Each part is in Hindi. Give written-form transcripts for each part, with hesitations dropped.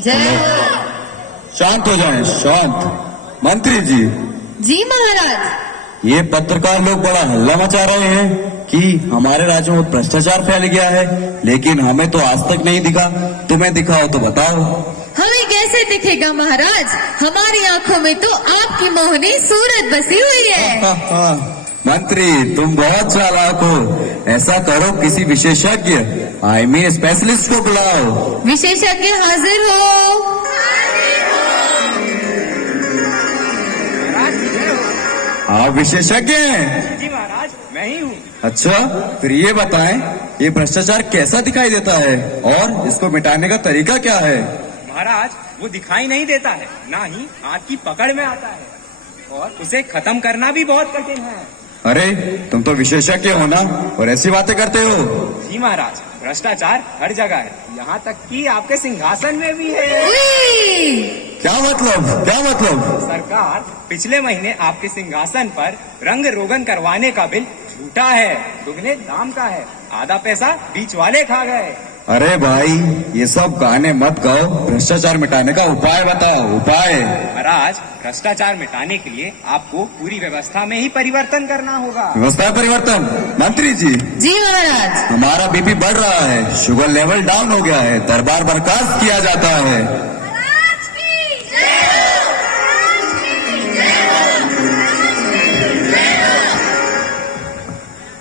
जय शांत हो जाएं, शांत। मंत्री जी, जी महाराज। ये पत्रकार लोग बड़ा हल्ला मचा रहे हैं कि हमारे राज्य में भ्रष्टाचार फैल गया है, लेकिन हमें तो आज तक नहीं दिखा। तुम्हें दिखा हो तो बताओ। हमें कैसे दिखेगा महाराज, हमारी आंखों में तो आपकी मोहनी सूरत बसी हुई है। मंत्री, तुम बहुत चालाक हो। ऐसा करो, किसी विशेषज्ञ स्पेशलिस्ट को बुलाओ। विशेषज्ञ हाजिर हो। आप विशेषज्ञ हैं? जी महाराज, मैं ही हूँ। अच्छा, फिर ये बताएं, ये भ्रष्टाचार कैसा दिखाई देता है और इसको मिटाने का तरीका क्या है? महाराज, वो दिखाई नहीं देता है, ना ही आपकी पकड़ में आता है, और उसे खत्म करना भी बहुत कठिन है। अरे, तुम तो विशेषज्ञ हो ना, और ऐसी बातें करते हो। जी महाराज, भ्रष्टाचार हर जगह है, यहाँ तक कि आपके सिंहासन में भी है। उई! क्या मतलब, क्या मतलब? सरकार पिछले महीने आपके सिंहासन पर रंग रोगन करवाने का बिल झूठा है, दुगने दाम का है, आधा पैसा बीच वाले खा गए। अरे भाई, ये सब गाने मत गाओ, भ्रष्टाचार मिटाने का उपाय बताओ, उपाय। महाराज, भ्रष्टाचार मिटाने के लिए आपको पूरी व्यवस्था में ही परिवर्तन करना होगा। व्यवस्था परिवर्तन? मंत्री जी, जी महाराज। हमारा बीपी बढ़ रहा है, शुगर लेवल डाउन हो गया है, दरबार बर्खास्त किया जाता है।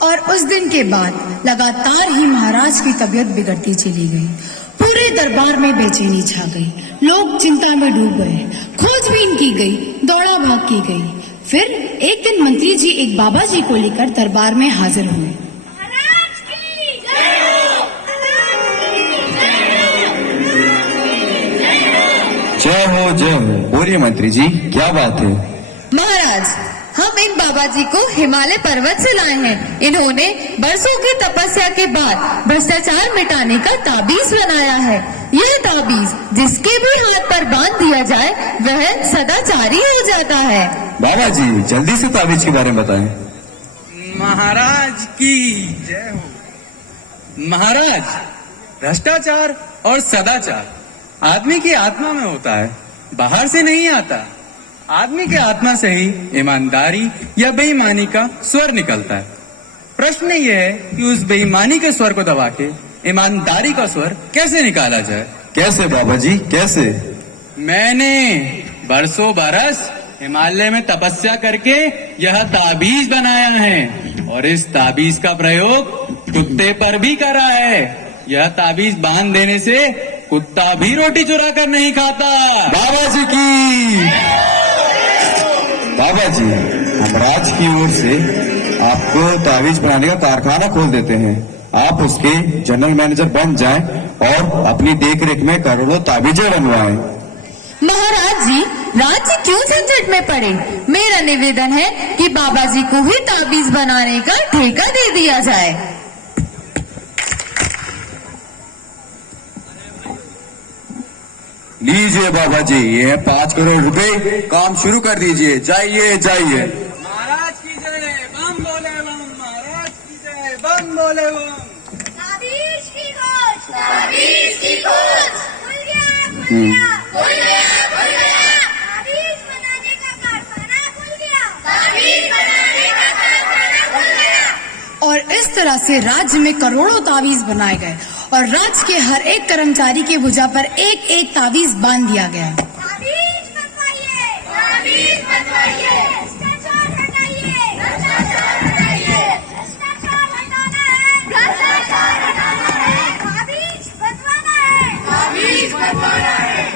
और उस दिन के बाद लगातार ही महाराज की तबीयत बिगड़ती चली गई। पूरे दरबार में बेचैनी छा गई, लोग चिंता में डूब गए, खोजबीन की गई, दौड़ा भाग की गई। फिर एक दिन मंत्री जी एक बाबा जी को लेकर दरबार में हाजिर हुए। जय हो, जय हो। बोलिए मंत्री जी, क्या बात है? महाराज, हम इन बाबा जी को हिमालय पर्वत से लाए हैं। इन्होंने बरसों की तपस्या के बाद भ्रष्टाचार मिटाने का ताबीज बनाया है। यह ताबीज जिसके भी हाथ पर बांध दिया जाए वह सदाचारी हो जाता है। बाबा जी, जल्दी से ताबीज के बारे में बताएं। महाराज की जय हो। महाराज, भ्रष्टाचार और सदाचार आदमी की आत्मा में होता है, बाहर से नहीं आता। आदमी के आत्मा से ही ईमानदारी या बेईमानी का स्वर निकलता है। प्रश्न ये है कि उस बेईमानी के स्वर को दबा के ईमानदारी का स्वर कैसे निकाला जाए? कैसे बाबा जी, कैसे? मैंने बरसों बरस हिमालय में तपस्या करके यह ताबीज बनाया है, और इस ताबीज का प्रयोग कुत्ते पर भी करा है। यह ताबीज बांध देने से कुत्ता भी रोटी चुरा कर नहीं खाता। बाबा जी की। बाबा जी, हम राज की ओर से आपको ताबीज बनाने का कारखाना खोल देते हैं। आप उसके जनरल मैनेजर बन जाएं और अपनी देखरेख में करोड़ों ताबीजें बनवाएं। महाराज जी, राज्य क्यों झंझट में पड़े? मेरा निवेदन है कि बाबा जी को ही ताबीज बनाने का ठेका दे दिया जाए। लीजिए बाबा जी, ये है 5 करोड़ रुपए, काम शुरू कर दीजिए। जाइए जाइए। महाराज की जय, बम बोले बम। महाराज की जय, बम बोले बम। ताबीज की खोज, ताबीज की खोज। खुल गया, खुल गया, खुल गया, खुल गया। ताबीज बनाने का कारखाना खुल गया, ताबीज बनाने का कारखाना खुल गया। और इस तरह से राज्य में करोड़ों ताबीज बनाए गए और राज्य के हर एक कर्मचारी के भुजा पर एक एक ताबीज बांध दिया गया। ताबीज बनवाइए, ताबीज बनवाइए। भ्रष्टाचार हटाइए, भ्रष्टाचार हटाइए। भ्रष्टाचार हटाना है, भ्रष्टाचार हटाना है। ताबीज बनवाना है, ताबीज बनवाना है।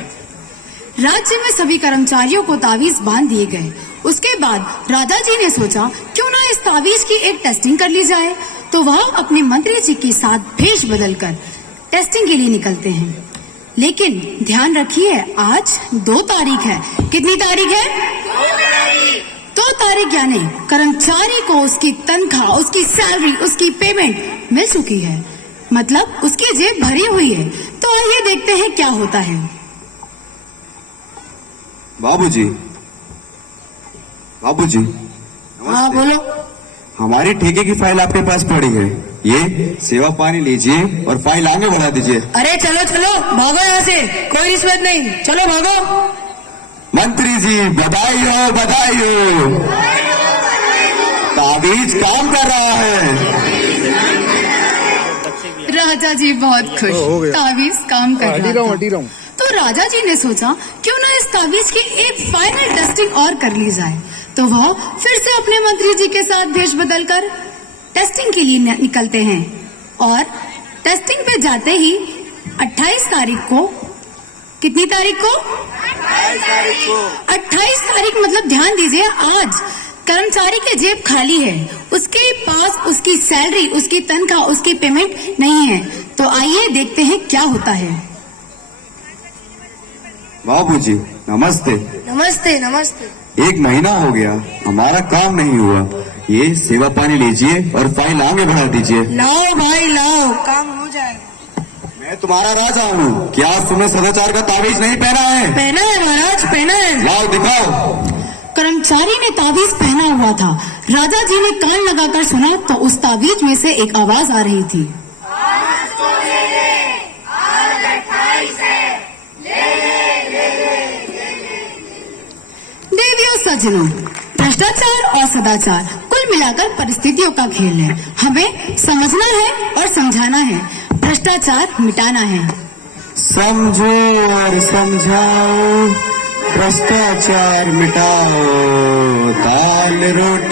राज्य में सभी कर्मचारियों को ताबीज बांध दिए गए। उसके बाद राजा जी ने सोचा क्यों ना इस ताबीज की एक टेस्टिंग कर ली जाए। तो वह अपने मंत्री जी के साथ भेष बदलकर टेस्टिंग के लिए निकलते हैं। लेकिन ध्यान रखिए, आज 2 तारीख है। कितनी तारीख है? 2 तारीख, यानी कर्मचारी को उसकी तनख्वाह, उसकी सैलरी, उसकी पेमेंट मिल चुकी है, मतलब उसकी जेब भरी हुई है। तो आइए देखते हैं क्या होता है। बाबूजी, बाबूजी, हाँ बोलो। हमारी ठेके की फाइल आपके पास पड़ी है, ये सेवा पानी लीजिए और फाइल आगे बढ़ा दीजिए। अरे चलो चलो, भागो यहाँ से, कोई कोई रिश्वत नहीं, चलो भागो। मंत्री जी बधाई हो, बधाई हो। ताबीज काम कर रहा है। राजा जी बहुत खुश, ताबीज काम कर रहा था। तो राजा जी ने सोचा क्यों ना इस ताबीज की एक फाइनल टेस्टिंग और कर ली जाए। तो वह फिर से अपने मंत्री जी के साथ भेष बदलकर टेस्टिंग के लिए निकलते हैं और टेस्टिंग पे जाते ही 28 तारीख को, कितनी तारीख को? 28 तारीख मतलब ध्यान दीजिए, आज कर्मचारी की जेब खाली है, उसके पास उसकी सैलरी, उसकी तनख्वाह, उसकी पेमेंट नहीं है। तो आइए देखते हैं क्या होता है। बाबूजी नमस्ते। नमस्ते नमस्ते। 1 महीना हो गया, हमारा काम नहीं हुआ। ये सेवा पानी लीजिए और फाइल आगे बढ़ा दीजिए। लाओ भाई लाओ, काम हो जाएगा। मैं तुम्हारा राजा हूँ, क्या तुमने सदाचार का ताबीज नहीं पहना है? पहना है महाराज, पहना है। लाओ दिखाओ। कर्मचारी ने ताबीज पहना हुआ था। राजा जी ने कान लगाकर सुना तो उस ताबीज में से एक आवाज आ रही थी। देवियों सज्जनों, भ्रष्टाचार और सदाचार कुल मिलाकर परिस्थितियों का खेल है। हमें समझना है और समझाना है, भ्रष्टाचार मिटाना है। समझो और समझाओ, भ्रष्टाचार मिटाओ, दाल रोटी